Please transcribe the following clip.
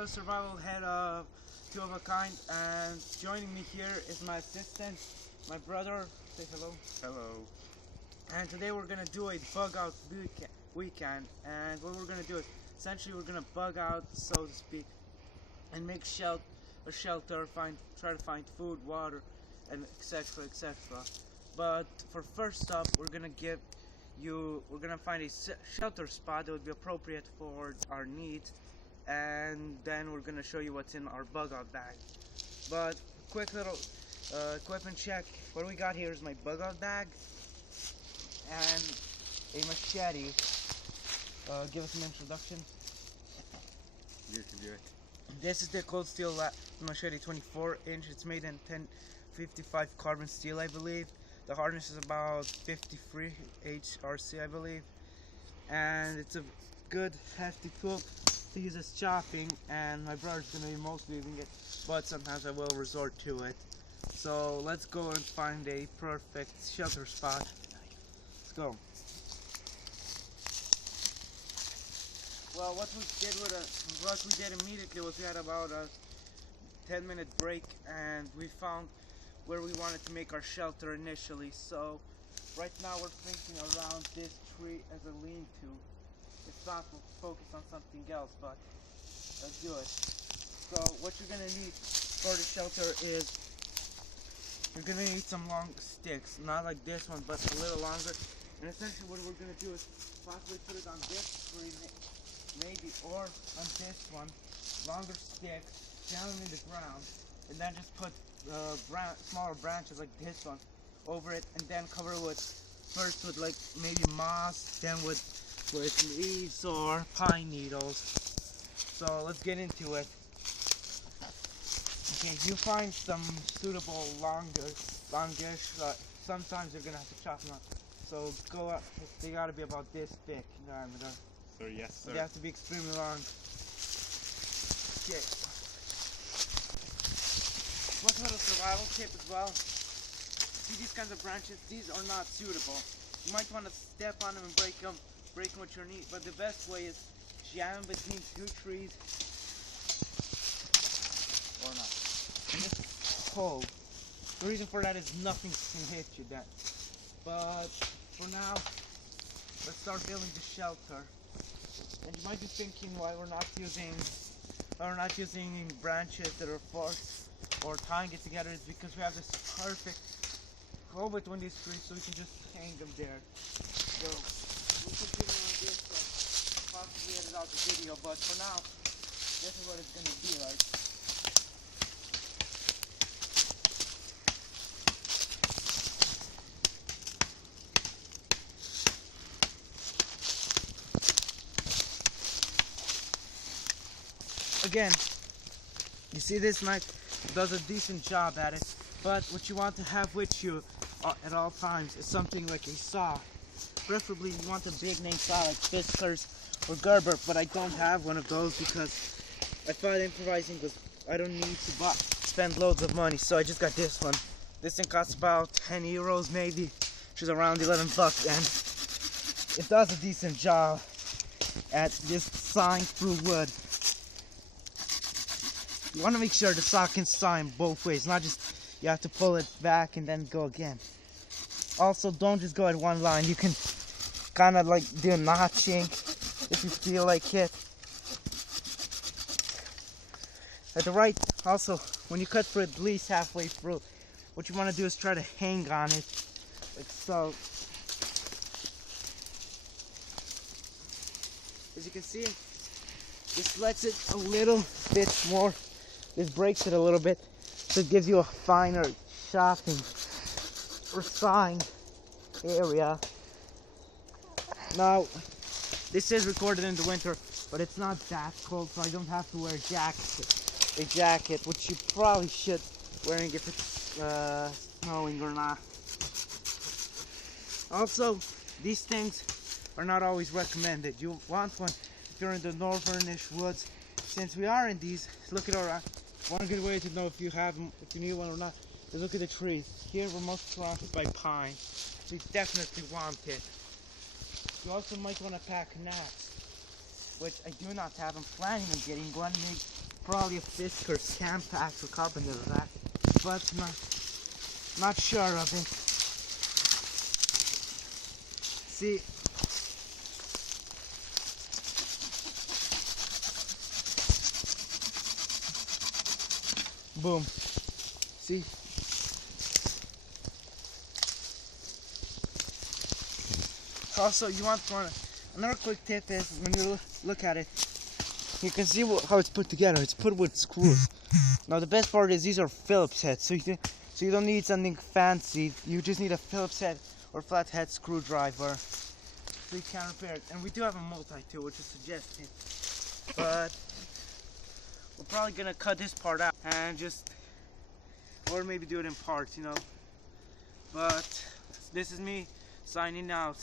the survival head of Two of a Kind, and joining me here is my assistant, my brother. Say hello. Hello. And today we're gonna do a bug out weekend, and what we're gonna do is essentially we're gonna bug out, so to speak, and make a shelter, try to find food, water, and etc. etc. But for first up, we're gonna find a shelter spot that would be appropriate for our needs, and then we're gonna show you what's in our bug out bag. But quick little equipment check. What we got here is my bug out bag and a machete. Give us an introduction. You can do it. This is the Cold Steel machete, 24-inch. It's made in 1055 carbon steel, I believe. The hardness is about 53 HRC, I believe. And it's a good, hefty tool to use as chopping. And my brother's going to be mostly using it, but sometimes I will resort to it. So let's go and find a perfect shelter spot. Let's go. Well, what we did immediately was we had about a 10-minute break, and we found where we wanted to make our shelter initially. So right now we're thinking around this tree as a lean-to. It's not focused on something else, but let's do it. So what you're gonna need for the shelter is you're gonna need some long sticks, not like this one, but a little longer. And essentially what we're gonna do is possibly put it on this tree, maybe, or on this one, longer sticks down in the ground, and then just put smaller branches like this one over it, and then cover it first with like maybe moss, then with leaves or pine needles. So let's get into it. Okay, you find some suitable longish, sometimes you're gonna have to chop them up. So go up, they gotta be about this thick in diameter. So yes, sir. They have to be extremely long. Okay. One little survival tip as well. See these kinds of branches? These are not suitable. You might want to step on them and break them with your knee. But the best way is jam between two trees or not. And just pull. The reason for that is nothing can hit you then. But for now, let's start building the shelter. And you might be thinking why we're not using branches that are forked or tying it together. Is because we have this perfect hole between these trees, so we can just hang them there. So we'll continue on this, possibly edit out the video, but for now, this is what it's gonna be like. Again, you see this knife does a decent job at it, but what you want to have with you at all times is something like a saw. Preferably you want a big name saw like Fiskars or Gerber, but I don't have one of those because I thought improvising was, I don't need to spend loads of money, so I just got this one. This thing costs about 10 euros maybe, which is around 11 bucks, and it does a decent job at just sawing through wood. You want to make sure the saw can saw in both ways, not just you have to pull it back and then go again. Also, don't just go at one line. You can kind of like do notching if you feel like it. At the right, also, when you cut through at least halfway through, what you want to do is try to hang on it, like so. As you can see, this lets it a little bit more. This breaks it a little bit, so it gives you a finer chopping or sawing area. Now, this is recorded in the winter, but it's not that cold, so I don't have to wear a jacket, which you probably should wearing if it's snowing or not. Also, these things are not always recommended. You want one if you're in the northernish woods. Since we are in these, look at our one good way to know if you need one or not is look at the trees. Here we're most surrounded by pine, so you definitely want it. You also might want to pack an axe. which I do not have. I'm planning on getting one, maybe probably a Fisker Camp Axle Carpenter rack, but not sure of it. See, boom. See? Also, you want another quick tip is when you look at it, you can see how it's put together. It's put with screws. Now the best part is these are Phillips heads, so you don't need something fancy. You just need a Phillips head or flathead screwdriver, so you can repair it. And we do have a multi-tool, which is suggested, but we're probably gonna cut this part out and or maybe do it in parts, you know. But this is me signing out.